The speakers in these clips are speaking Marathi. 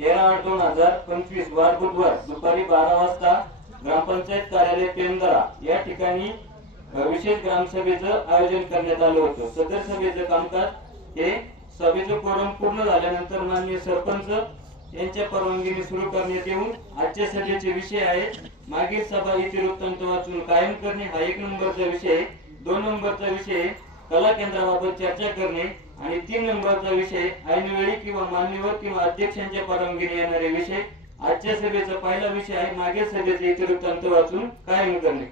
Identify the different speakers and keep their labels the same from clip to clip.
Speaker 1: तेरा आठ दोन हजार पंचवीस वार बुधवार दुपारी बारा वाजता ग्रामपंचायत कार्यालय पेंदरा या ठिकाणी विशेष ग्रामसभेचं आयोजन करण्यात आलं होतं. सदर सभेचं कामकाज हे सभेचं कोरम पूर्ण झाल्यानंतर माननीय सरपंच यांच्या परवानगीने सुरू करण्यात येऊन आजच्या सभेचे विषय आहे मागील सभा इतिवृत्तांत वाचून कायम करणे. हा एक नंबरचा विषय दोन नंबरचा विषय आहे. कला केंद्राबाबत चर्चा करणे आणि तीन नंबरचा विषय ऐनवेळी किंवा मान्यवर किंवा अध्यक्षांच्या परवानगीने येणारे विषय. आजच्या सभेचा पहिला विषय आहे मागील सभेचे इतिवृत्तांत वाचून कायम करणे.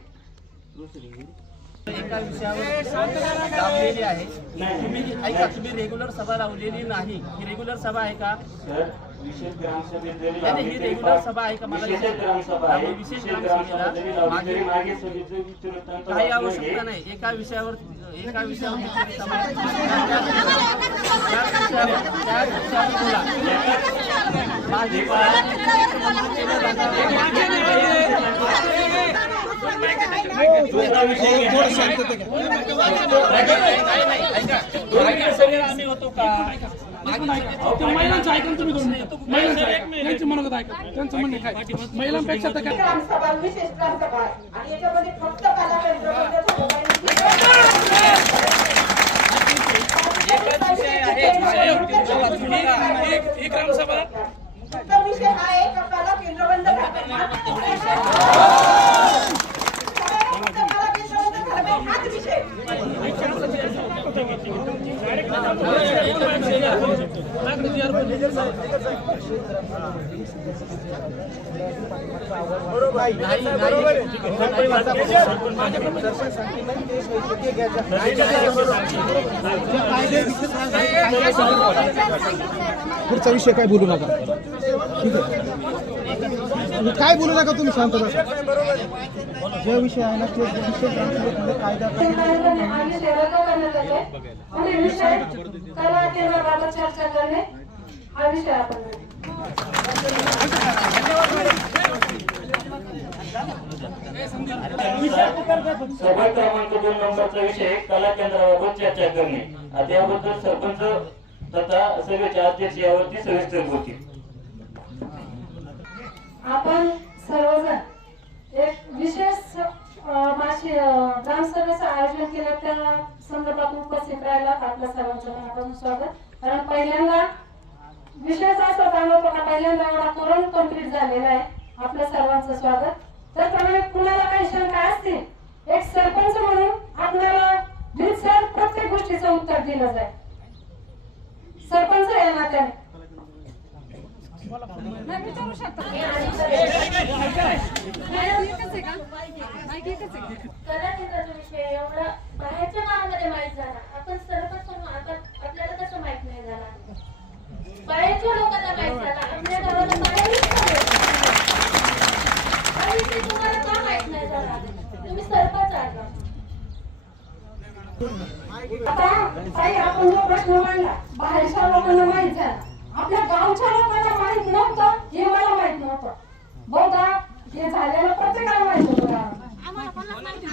Speaker 2: एका विषयावर आहे.
Speaker 1: नाही,
Speaker 2: तुम्ही. ऐका तुम्ही रेग्युलर सभा लावलेली नाही. ही रेग्युलर सभा आहे का?
Speaker 1: विशेष ग्रामसभेत
Speaker 2: नाही, ही रेग्युलर सभा आहे का मला
Speaker 1: विशेष ग्रामसभा आहे
Speaker 2: हा, विशेष
Speaker 1: विशेष ग्रामसभा जरी लावली
Speaker 2: मागे-
Speaker 1: मागे सभेचं इतिवृत्तांत
Speaker 2: काही आवश्यकता
Speaker 1: हे-
Speaker 2: नाही एका विषयावर एका विषयावर सभा विषयावर विषयावर बोला माझी.
Speaker 3: त्यांचं. ही
Speaker 4: विषय हा आहे का कलाकेंद्र बंद झालं पाहिजे. फक्त कलाकेंद्र बंद झालं पाहिजे. हाच विषय
Speaker 5: पुढचा विषय काय बोलू नका. ठीक आहे. काय बोलू नका तुम्ही शांत बसा. जे विषय आहे ना ते विषय कायदा
Speaker 4: विषय रद्द करण्यात आले आणि विषय कलाकेंद्राबाबत चर्चा करणे विषय आपण
Speaker 1: सभा क्रमांक दोन नंबरचा विषय कला केंद्राबाबत चर्चा करणे आता याबद्दल सरपंच तथा सभेचे अध्यक्ष यावरती सविस्तर बोलतील.
Speaker 4: आपण सर्वजण एक विशेष अ, माशी ग्रामसभेचं आयोजन केलं त्या संदर्भात उपस्थित राहिला आपल्या सर्वांचं मनापासून स्वागत. कारण पहिल्यांदा विशेष असं चांगलं पहिल्यांदा एवढा कोरोन कंप्लीट झालेला आहे आपल्या सर्वांचं स्वागत. त्याप्रमाणे कुणाला काही शंका असतील एक सरपंच म्हणून आपल्याला दिवसात प्रत्येक गोष्टीचं उत्तर दिलं जाईल? सरपंच या नात्याने
Speaker 6: कला केंद्राचा विषय एवढा बाहेरच्या गावामध्ये माहीत झाला आपण सरपंच आपल्याला कसं माहीत नाही झाला बाहेरच्या लोकांना माहीत झाला आपल्या गावाला बाहेरच तुम्हाला का माहीत नाही झाला तुम्ही सरपंच आहात
Speaker 4: आपण जो प्रश्न मांडला बाहेरच्या लोकांना माहीत झाला. आपल्या गावच्या लोकांना माहीत नव्हतं हे मला माहीत नव्हतं. बहुधा हे झालेलं प्रत्येकाला माहीत होतं गावात.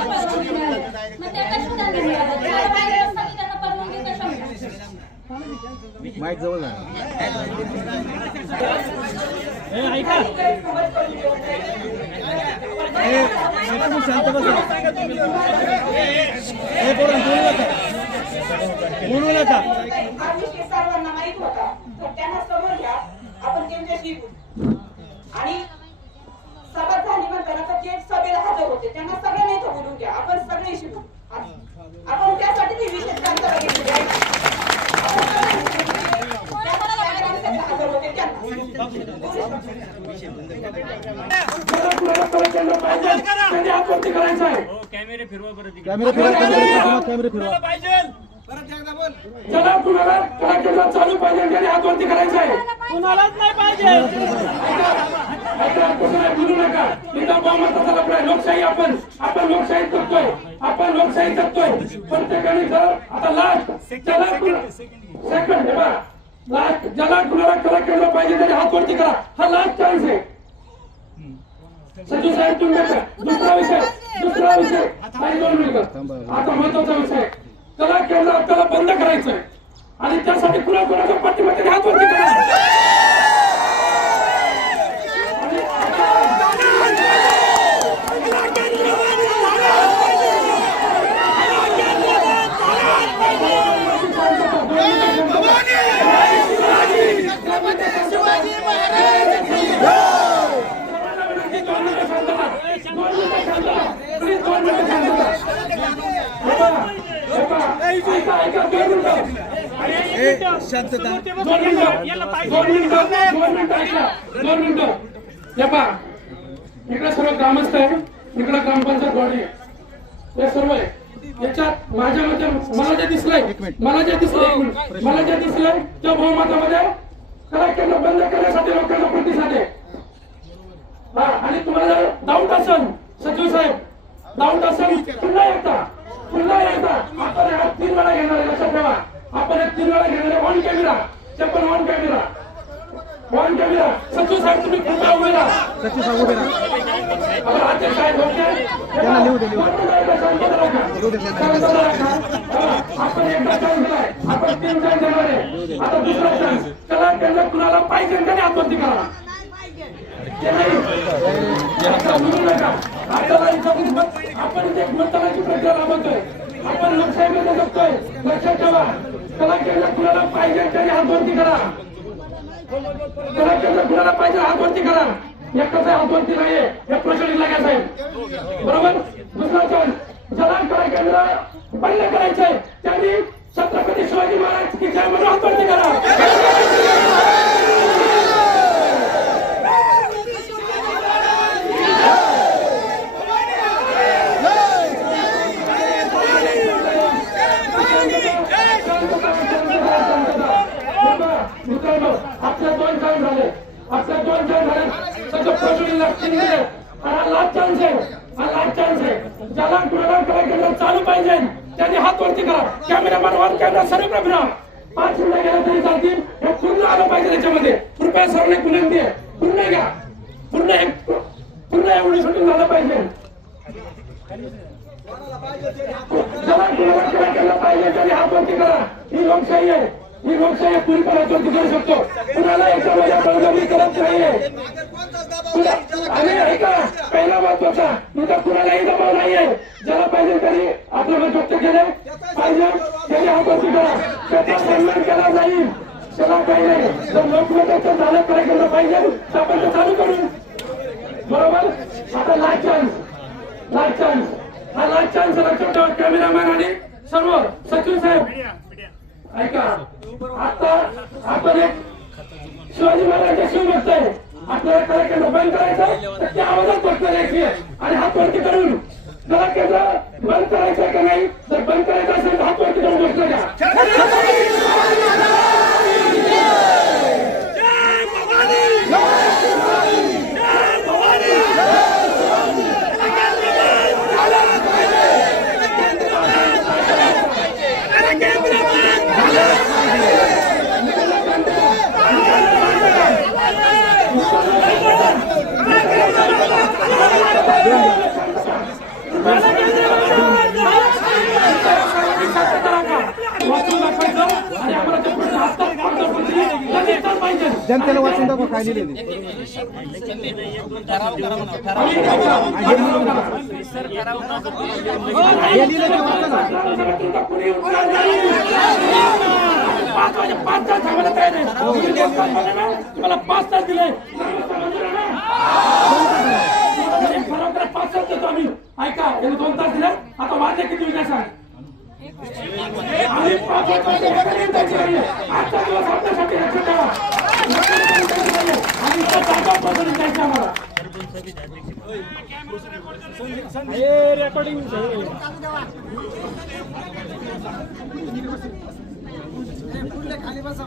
Speaker 6: मग त्या कशाला दिल्या? त्याला बाहेर असताना त्यांना परवानगी कशा मिळाली?
Speaker 5: माईक जवळ आहे तुम्ही शांत बसा हे बोला, बोलू नका बोलू नका
Speaker 4: हा विषय सर्वांना माहीत होता तर त्यांना समोर घ्या आपण त्यांच्याशी बोलू आणि सभा झाली म्हणताना तर ते सभेला हजर होते त्यांना सगळ्यांना इथं बोलून घ्या. आपण सगळ्याशी बोलू आपण त्यासाठी विशेष घेतलेली आहे आपण सगळ्यांशी बोलू. त्या सगळ्या ग्रामसभेला हजर होते त्यांना
Speaker 7: ज्याला कुणाला कडक केलं पाहिजे त्यांनी आत्महत्या करायचं आहे
Speaker 8: कॅमेरे फिरवा कॅमेरे फिरवा कॅमेरे फिरवा.
Speaker 7: ज्याला कुणाला कडक केलं चालू पाहिजे त्यांनी आत्महत्या करायचं आहे.
Speaker 9: कुणालाच नाही पाहिजे.
Speaker 7: बोलू नका. बहुमताचा. लोकशाही आपण आपण लोकशाही करतोय आपण लोकशाही करतोय प्रत्येकाने जर आता लास्ट त्याला सेकंड हे बघा. लास्ट ज्याला कुणाला कला केलं पाहिजे तरी हात वरती करा. हा लास्ट चान्स आहे. सचिव साहेब तुम्ही दुसरा विषय दुसरा विषय. काही दोन मिनिटं. आता महत्त्वाचा विषय. कला केंद्र आपल्याला बंद करायचंय. आणि त्यासाठी कुणा कुणाच्या पाठीमध्ये हात वरती करा. इकडे सर्व ग्रामस्थ आहे. इकडे ग्रामपंचायत बॉडी आहे. हे सर्व आहे. याच्यात माझ्या मते मला जे दिसलंय मला जे दिसलंय. मला जे दिसलंय त्या बहुमतामध्ये कला केंद्र बंद करण्यासाठी लोकांना प्रतिसाद आहे हा आणि तुम्हाला जर डाऊट असेल सचिव साहेब डाऊट असेल पुन्हा एकदा पुन्हा एकदा आपण हा तीन वेळा घेणार आहे लक्षात ठेवा. आपण एक तीन वेळा घेणार ऑन कॅमेरा ते पण ऑन कॅमेरा ऑन कॅमेरा सचिव साहेब तुम्ही कृपया उभे राहा.
Speaker 8: सचिव साहेब उभे राहा.
Speaker 7: आपण अध्यक्ष आहेत ओके?
Speaker 8: त्यांना लिहू दे लिहू दे.
Speaker 7: आपण एकदा चान्स दिलाय आपण तीन चान्स देणार आहे. आता दुसरा चान्स त्याला त्यांना कुणाला पाहिजे त्याने आत्महत्या करा ते नाही. आता बोलू नका. आपल्याला इथं मत- आपण इथे मतदानाची प्रक्रिया राबवतोय. आपण लोकशाहीमध्ये जगतोय. लक्षात ठेवा. त्याला केंद्र कुणाला पाहिजे त्याने हातवरती करा. त्याला केंद्र कुणाला पाहिजे हातवरती करा. एकच हातवरती नाहीये. हे प्रश्न घ्या आहे. बरोबर? दुसरा चान्स ज्याला करा केंद्र बंद करायचंय. त्यांनी छत्रपती शिवाजी महाराज की जय म्हणून हातवरती करा मित्रांनो आपले दोन चान्स झाले आपले दोन चान्स झाले सगळं प्रश्न लागतील हा लास्ट चान्स आहे हा लास्ट चान्स आहे ज्याला कुणाला काय केलं चालू पाहिजे त्यांनी हात वरती करा कॅमेरामॅन वर कॅमेरा सर्व फिरा पाच मिनिटं गेला तरी चालतील हे पूर्ण आलं पाहिजे त्याच्यामध्ये कृपया सर्वांनी विनंती आहे पूर्ण घ्या पूर्ण एक पूर्ण एवढी शूटिंग झालं पाहिजे ज्याला कुणाला काय केलं पाहिजे त्यांनी हात वरती करा ही लोकशाही आहे ही लोकशाही आहे. पूर्ण हातवरती करू शकतो कुणाला याच्यामध्ये आपण बळजबरी करत नाहीये कुणा- आणि ऐका पहिला महत्त्वाचा तुझा कुणालाही दबाव नाहीये ज्याला पाहिजे त्यांनी आपलं मत व्यक्त केलं पाहिजे त्यांनी हातवरती करा त्याचा सन्मान केला जाईल पाहिजे. काही नाही लोकमताचं झालं काय केलं पाहिजे. आपण ते चालू करू बरोबर? आता लास्ट चान्स लास्ट चान्स हा लास्ट चान्स लक्षात ठेवा कॅमेरामॅन आणि सर्व सचिव साहेब. ऐका. आता आपण एक शिवाजी महाराजांच्या शिवभक्त आहे आपल्याला काय बंद करायचं तर त्या आवाजात गोष्ट करायची आहे आणि हात वरती करून. जरा केंद्र बंद करायचं का नाही? जर बंद करायचं असेल तर हात वरती करून गोष्ट द्या वाचून दाखवायचं आणि आम्हाला ते पुढे हातात कागदपत्री लगेच तर पाहिजे
Speaker 8: जनतेला वाचून दाखवा काय लिहिलेलं हे लिहिलं
Speaker 7: पाच तास तयार आहे. पाच तास दिले. एक पाचशेच देतो आम्ही ऐका हे दोन तास दिले आता माझे किती विजय सांग आम्ही पाच आजचा दिवस आपल्यासाठी लक्षात ठेवा
Speaker 4: आणि
Speaker 7: ताकद बदलून द्यायचं आम्हाला रेकॉर्डिंग खाली बसा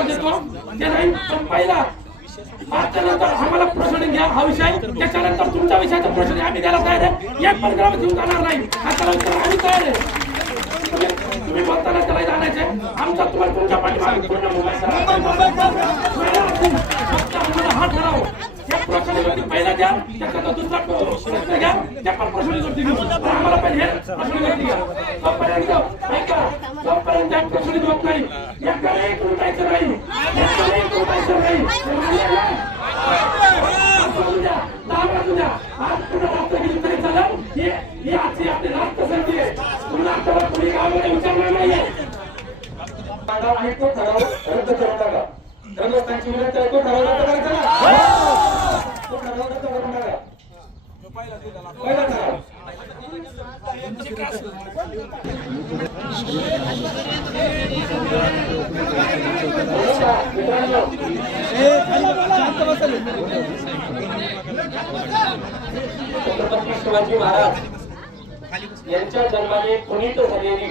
Speaker 7: तुम्हाला देतो ते नाही संपायला पहिला त्यानंतर आम्हाला प्रश्न घ्या हा विषय त्याच्यानंतर तुमच्या विषयाचा प्रश्न आम्ही द्यायला तयार आहे एक पण ग्राम घेऊन जाणार नाही आता उत्तर आम्ही तयार आहे तुम्ही- बोलताना त्याला जाण्याचे आमचा तुम्हाला तुमच्या पाठीमागे पूर्ण मुंबई हा ठराव या पहिला द्या त्याच्यानंतर दुसरा प्रश्न घ्या त्या पण घेऊ आम्हाला पहिले हे प्रश्नावरती घ्या ऐका होत नाही एकालाही नाही नाही द्या, दहा वाजू द्या. आज पुन्हा रात्र गेली तरी चालेल. हे ही आजची आपली रात्र संधी आहे. पुन्हा आपल्याला गावामध्ये विचारणार नाहीये. आहे तो ठराव रद्द करू नका. ग्रामस्थांची विनंती आहे तो ठराव रद्द करायचा ना? तो ठराव रद्द करू नका. पहिला ठराव. मित्रांनो, छत्रपती शिवाजी महाराज यांच्या जन्माने पुनीत झालेली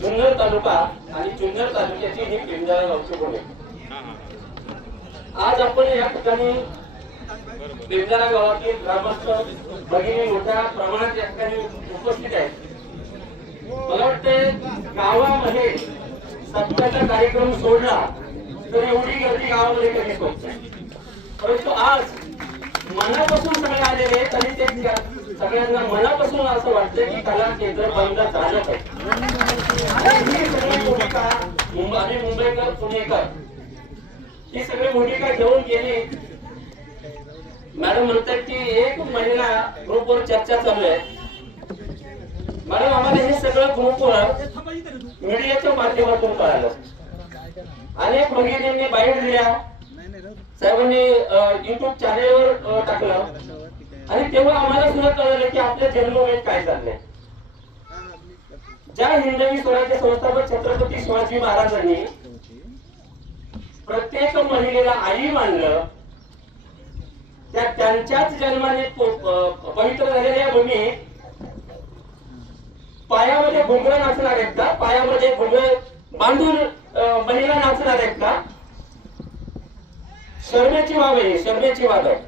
Speaker 7: जुन्नर तालुका आणि जुन्नर तालुक्याची ही पिंजाळा गावची भूमी आज आपण या ठिकाणी पिंजाळा गावातील ग्रामस्थ भगिनी मोठ्या प्रमाणात या ठिकाणी उपस्थित आहेत. मला वाटते गावामध्ये सत्याचा कार्यक्रम सोडला तर एवढी गर्दी गावामध्ये कधीच होत परंतु आज मनापासून सगळे आलेले तरी ते सगळ्यांना मनापासून असं वाटतं की कला केंद्र बंद झालं पाहिजे. मुंबई मुंबईकर पुणेकर. ही सगळी भूमिका घेऊन गेले? मॅडम म्हणतात की एक महिना ग्रुपवर चर्चा चालू आहे. मॅडम आम्हाला हे सगळं ग्रुपवर मीडियाच्या माध्यमातून कळालं. अनेक भगिनींनी बाहेर दिल्या. साहेबांनी युट्यूब चॅनेलवर टाकलं. आणि तेव्हा आम्हाला सुद्धा कळलं की आपल्या जन्मवेद काय चाललंय ज्या हिंदवी स्वराज्य संस्थापक छत्रपती शिवाजी महाराजांनी प्रत्येक महिलेला आई मानलं त्या त्यांच्याच जन्माने पवित्र झालेल्या भूमी. पायामध्ये घुंगरं नाचणार आहेत का? पायामध्ये घुंगरं बांधून महिला नाचणार आहेत का? शर्मेची वाव आहे शर्मेची वाद आहे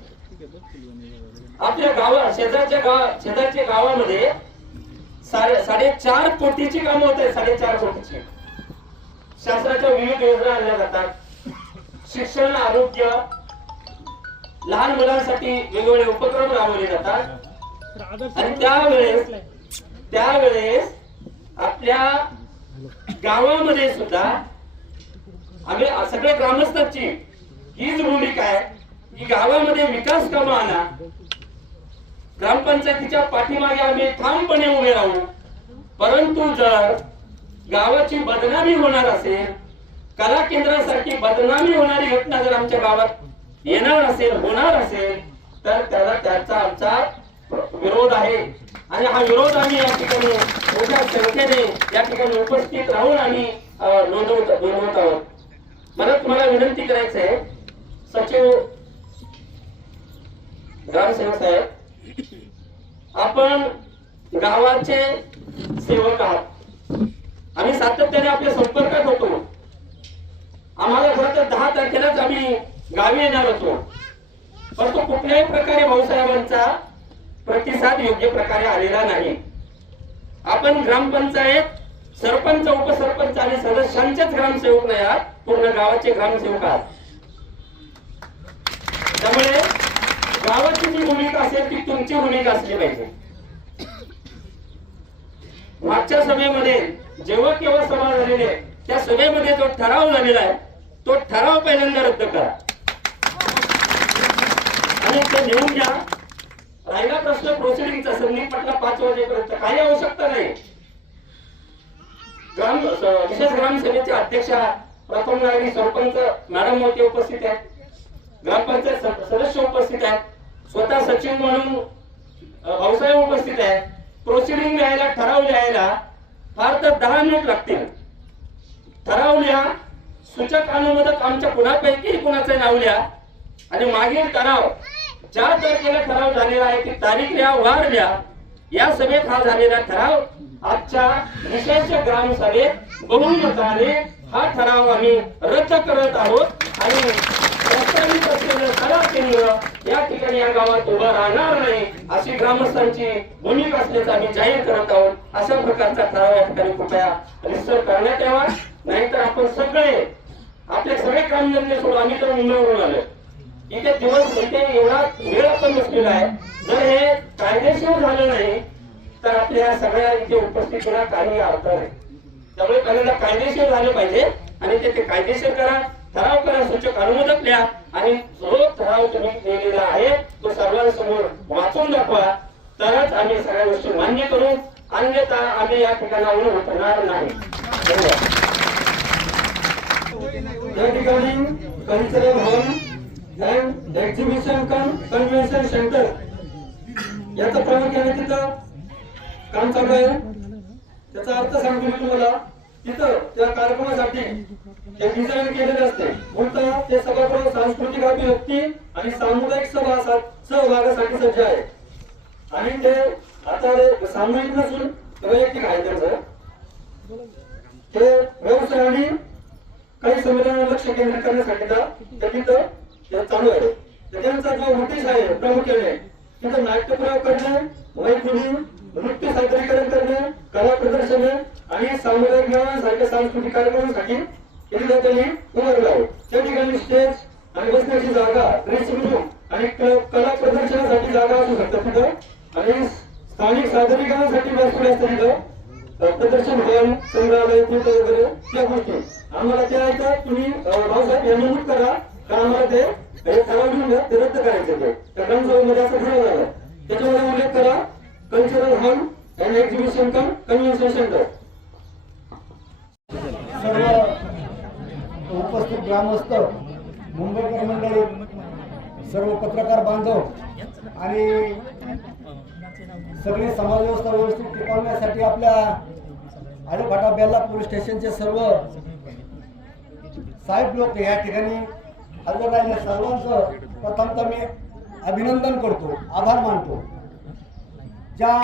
Speaker 7: आपल्या गावा शेजारच्या गावा शेजारच्या गावामध्ये साडेचार कोटीची कामं होत आहेत साडेचार कोटीची. शासनाच्या विविध योजना आणल्या जातात. शिक्षण आरोग्य लहान मुलांसाठी वेगवेगळे उपक्रम राबवले जातात. आणि त्यावेळेस त्यावेळेस आपल्या गावामध्ये सुद्धा
Speaker 10: आम्ही सगळ्या ग्रामस्थांची हीच भूमिका आहे की गावामध्ये विकास कामं आणा. ग्रामपंचायतीच्या पाठीमागे आम्ही ठामपणे उभे राहू. परंतु जर गावाची बदनामी होणार असेल कला केंद्रासाठी बदनामी होणारी घटना जर आमच्या गावात येणार असेल होणार असेल तर त्याला त्याचा आमचा विरोध आहे. आणि हा विरोध आम्ही या ठिकाणी मोठ्या संख्येने या ठिकाणी उपस्थित राहून आम्ही नोंदवत नोंदवत आहोत. मला तुम्हाला विनंती करायचं आहे सचिव ग्रामसेवक साहेब आपण गावाचे सेवक आहात. आम्ही सातत्याने आपल्या संपर्कात होतो. आम्हाला खरं तर दहा तारखेलाच आम्ही गावी येणार होतो. परंतु कुठल्याही प्रकारे भाऊसाहेबांचा प्रतिसाद योग्य प्रकारे आलेला नाही. आपण ग्रामपंचायत सरपंच उपसरपंच आणि सदस्यांचेच ग्रामसेवक नाही आहात पूर्ण गावाचे ग्रामसेवक आहात. त्यामुळे गावाची जी भूमिका असेल ती तुमची भूमिका असली पाहिजे. मागच्या सभेमध्ये जेव्हा केव्हा सभा झालेली आहे त्या सभेमध्ये जो ठराव झालेला आहे तो ठराव पहिल्यांदा रद्द करा. आणि ते नेऊन घ्या राहिला प्रश्न प्रोसिडिंगचा संदीप पाटला पाच वाजेपर्यंत. काही आवश्यकता नाही. ग्राम विशेष ग्रामसभेचे अध्यक्षा प्रथम नागरी सरपंच मॅडम होते उपस्थित आहेत. ग्रामपंचायत सदस्य उपस्थित आहेत. स्वतः सचिव म्हणून अ, भाऊसाहेब उपस्थित आहेत. प्रोसिडिंग लिहायला ठराव लिहायला फार तर दहा मिनिट लागतील. ठराव लिहा. सूचक अनुमोदक आमच्या कुणापैकी कुणाचं नाव लिहा. आणि मागील ठराव ज्या तारखेला ठराव झालेला आहे ती तारीख लिहा वार लिहा. या सभेत हा झालेला ठराव आजच्या विशेष ग्राम सभेत बहुमताने हा ठराव आम्ही रद्द करत आहोत. आणि प्रस्तावित असलेलं कला केंद्र या ठिकाणी या गावात उभं राहणार नाही अशी ग्रामस्थांची भूमिका असल्याचं आम्ही जाहीर करत आहोत. अशा प्रकारचा ठराव या ठिकाणी कृपया निश्चित करण्यात यावा. नाहीतर आपण सगळे आपले सगळे काम कामधंदे सोडून आम्ही तर मुंबईवरून आलोय. इथे दिवस इथे एवढा वेळ आपण बसलेला आहे. जर हे कायदेशीर झालं नाही तर आपल्या सगळ्या इथे उपस्थितीला काही अर्थ नाही. त्यामुळे पहिल्यांदा कायदेशीर झालं पाहिजे आणि ते ते कायदेशीर करा ठराव करा सूचक अनुमोदक द्या आणि जो ठराव तुम्ही केलेला आहे तो सर्वांसमोर वाचून दाखवा. तरच आम्ही सगळ्या गोष्टी मान्य करू. अन्यथा आम्ही या ठिकाणावरून उठणार नाही. धन्यवाद. त्या ठिकाणी cultural hall and exhibition cum convention centre याचं प्रामुख्याने तिथं काम चालू आहे. त्याचा अर्थ सांगतो मी तुम्हाला तिथं त्या कार्यक्रमासाठी ते डिझाईन केलेले असते मूलतः ते सभागृह सांस्कृतिक अभिव्यक्ती आणि सामुदायिक सभा सहभागासाठी सज्ज आहे. आणि ते आता सामूहिक नसून वैयक्तिक आहे त्यांचं. ते व्यवसाय आणि काही संमेलनाला लक्ष केंद्रित करण्यासाठी ना ते तिथं चालू आहे. तर त्यांचा जो नोटीस आहे प्रामुख्याने तिथं नाट्यप्रयोग करणे मैफिली नृत्य सादरीकरण करणे कला प्रदर्शने आणि सामुदायिक मेळाव्यांसारख्या सांस्कृतिक कार्यक्रमांसाठी तिथं त्यांनी उभारलं आहे त्या ठिकाणी स्टेज आणि बसण्याची जागा ड्रेसिंग रूम आणि कला प्रदर्शनासाठी जागा असू शकतात तिथं. आणि स्थानिक सादरीकरणासाठी व्यासपीठ असतं तिथं. प्रदर्शन हॉल संग्रहालय थिएटर वगैरे त्या गोष्टी. आम्हाला त्या ऐकतात तुम्ही भाऊसाहेब हे नमूद करा. कारण आम्हाला ते हे ठराव घेऊन घ्या ते रद्द करायचं ते. ग्रामसभेमध्ये असं ठरवलं आहे. त्याच्यामध्ये उल्लेख करा cultural hall and exhibition cum convention centre
Speaker 8: सर्व उपस्थित ग्रामस्थ मुंबईकर मंडळी सर्व पत्रकार बांधव आणि सगळी समाज व्यवस्था व्यवस्थित टिकवण्यासाठी आपल्या आळेफाटा बेल्ला पोलीस स्टेशनचे सर्व साहेब लोक या ठिकाणी हजर राहिले. सर्वांचं प्रथमतः मी अभिनंदन करतो आभार मानतो. ज्या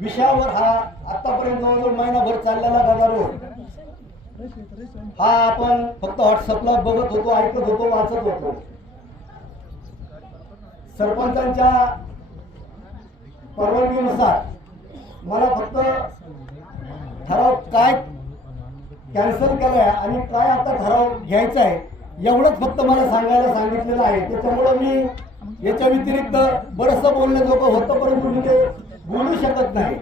Speaker 8: विषयावर हा आतापर्यंत जवळजवळ महिनाभर चाललेला गदारोळ हा आपण फक्त व्हॉट्सअपला बघत होतो ऐकत होतो वाचत होतो. सरपंचांच्या परवानगीनुसार. मला फक्त ठराव काय कॅन्सल केलाय आणि काय आता ठराव घ्यायचा आहे एवढंच फक्त मला सांगायला सांगितलेलं आहे. त्याच्यामुळं मी याच्या व्यतिरिक्त बरंचसं बोलण्याजोगं होतं परंतु मी ते बोलू शकत नाही.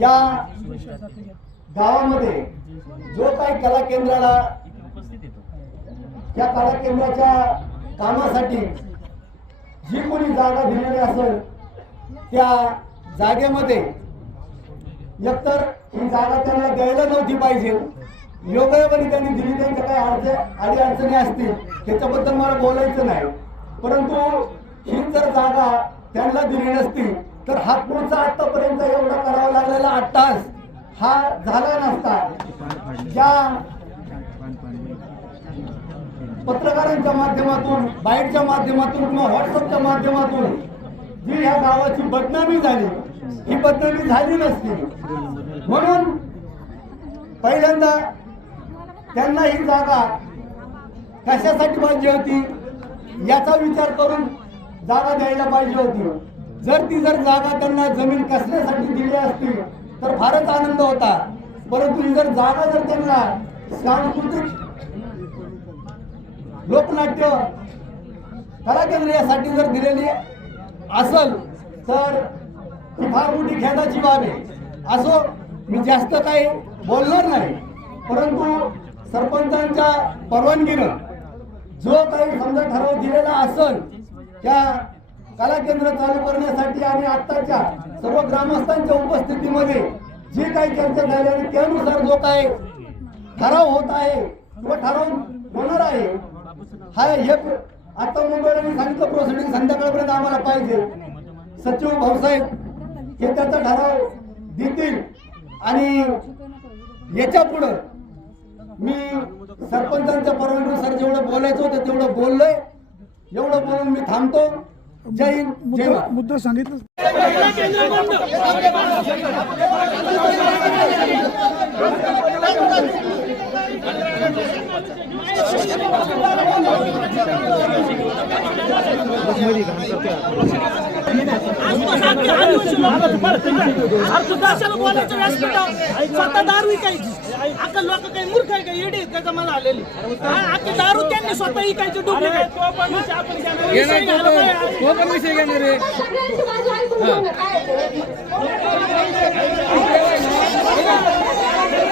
Speaker 8: या गावामध्ये जो काही कला केंद्राला या कला केंद्राच्या कामासाठी जी कोणी जागा दिलेली असेल त्या जागेमध्ये एकतर ही जागा त्यांना द्यायला नव्हती पाहिजे. योगायोगाने त्यांनी दिली त्यांच्या काही अडचण आडी अडचणी असतील त्याच्याबद्दल मला बोलायचं नाही. परंतु ही जर जागा त्यांना दिली नसती तर हा पुढचा आतापर्यंत एवढा करावा लागलेला अट्टास हा झाला नसता. ज्या पत्रकारांच्या माध्यमातून बाईटच्या माध्यमातून किंवा व्हॉट्सअपच्या माध्यमातून जी ह्या गावाची बदनामी झाली ही बदनामी झाली नसती. म्हणून पहिल्यांदा त्यांना ही जागा कशासाठी पाहिजे होती याचा विचार करून जागा द्यायला पाहिजे होती. जर ती जर जागा त्यांना जमीन कसण्यासाठी दिली असती तर फारच आनंद होता. परंतु ही जर जागा जर त्यांना सांस्कृतिक लोकनाट्य कला केंद्र यासाठी जर दिलेली असल तर ही फार मोठी खेदाची बाब आहे. असो मी जास्त काही बोलणार नाही परंतु सरपंचांच्या परवानगीनं जो काही समजा ठराव दिलेला असल त्या कला केंद्र चालू करण्यासाठी आणि आत्ताच्या सर्व ग्रामस्थांच्या उपस्थितीमध्ये जी काही चर्चा झाली आणि त्यानुसार जो काय ठराव होत आहे किंवा ठराव होणार आहे हा एक आता मुंबईला मी सांगितलं प्रोसिडिंग संध्याकाळपर्यंत आम्हाला पाहिजे. सचिव भाऊसाहेब हे त्याचा ठराव देतील. आणि याच्या पुढं मी सरपंचांच्या परवानगीनुसार जेवढं बोलायचं होतं तेवढं बोललोय. एवढं बोलून मी थांबतो. जय हिंद जय.
Speaker 5: मुद्दा सांगितलं.
Speaker 9: बोलायचं व्यासपीठावर स्वतः दारू विकायची आता लोक काही मूर्ख आहे का येडे आहेत का जमाना आलेली आता दारू त्यांनी स्वतः विकायची डुप्लिकेट
Speaker 5: विषय घेणार आहे
Speaker 6: सगळ्यांची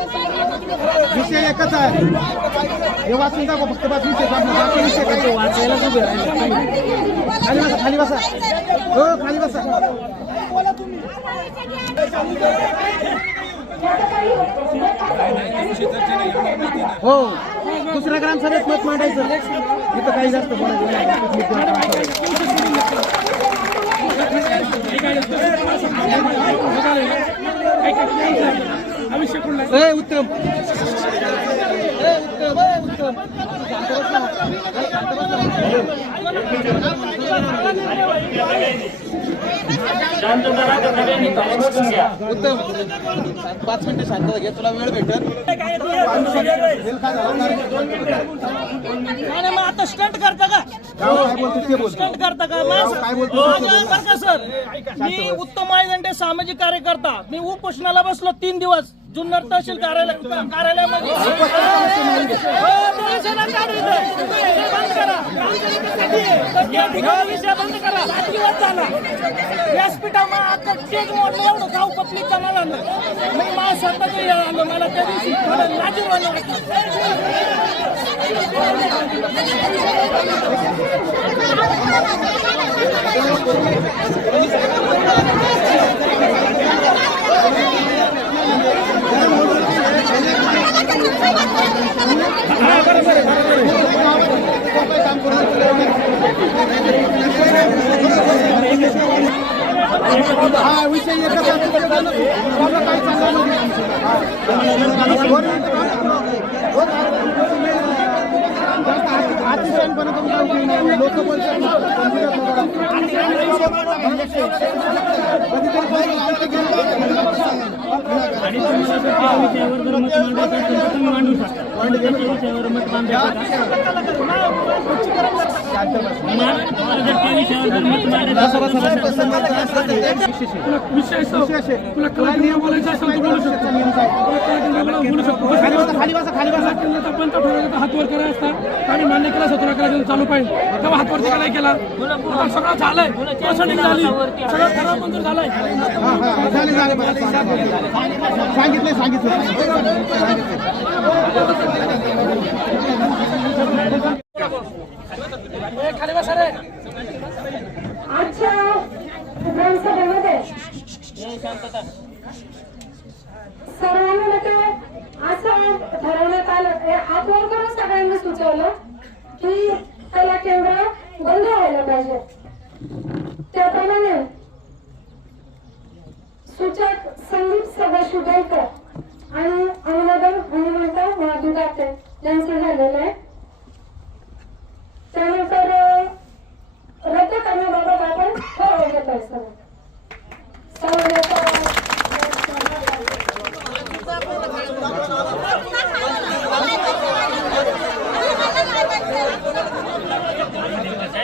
Speaker 5: विषय एकच आहे. हे वाचून दाखव फक्त बाकी विषय. बाकी विषय काही वाचायला खाली बसा खाली बसा. हो खाली बसा. हो दुसऱ्या ग्रामसभेत मत मांडायचं. इथं काही जास्त बोलायचं. ए, उत्तम ए, उत्तम ए, उत्तम उत्तम पाच मिनिटं शांतता घे तुला वेळ भेटेल
Speaker 9: आता स्टंट करता का? स्टंट करता का?
Speaker 5: बोल.
Speaker 9: बरं का सर? मी उत्तम आयदंडे सामाजिक कार्यकर्ता. मी उपोषणाला बसलो तीन दिवस. जुन्नर तहसील कार्यालय कार्यालयामध्ये. हो, बंद करा. दिवस झाला. आता स्टेज मोडलं. एवढं गाव पब्लिक जमा झालं मी मला स्वतःच हे आलं. मला त्या दिवशी मला वाटलं
Speaker 5: हा विषय एकच आहे. बाबा काही चाललं नाही. हा. दोन मिनिटं थांबा. दोन जास्त अति- अतिशहाणपणा करून काय उपयोग नाही. लोकं बोलतात हातवर करा तुला नियम खाली
Speaker 7: असता आणि मान्य केला सतरा करायचं चालू पाहिजे तेव्हा हात काय नाही केला सगळं झालंय झाली सगळं खराब मंजूर झालंय
Speaker 5: हा, सांगितलं झाले, झाले, बस. सांगितलंय सांगितलंय
Speaker 7: खाली बसा रे
Speaker 4: आजच्या ग्रामसभेमध्ये सर्वांमध्ये असं ठरवण्यात आलं हे हात वर करून सगळ्यांनी सुचवलं की त्याला केंद्र बंद व्हायला पाहिजे त्याप्रमाणे सूचक संदीप सदाशिव गायकर आणि अनुवादक हनुमंत महादू दाते यांचं झालेलं आहे त्यानंतर अं, रद्द करण्याबाबत आपण ठराव घेतोय सर
Speaker 2: विषय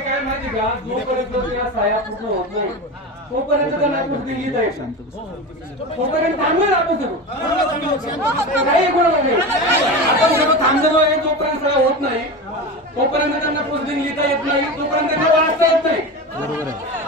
Speaker 2: काय माहिती का जोपर्यंत त्या साया पूर्ण होत नाही तोपर्यंत त्यांना आतमध्ये दिली जाईल. तोपर्यंत थांबणार आपण सर्व नाही. आहे जोपर्यंत सगळं होत नाही तोपर्यंत त्यांना पोस्ट लिहिता येत नाही तोपर्यंत त्यांना वाचता येत नाही. बरोबर आहे.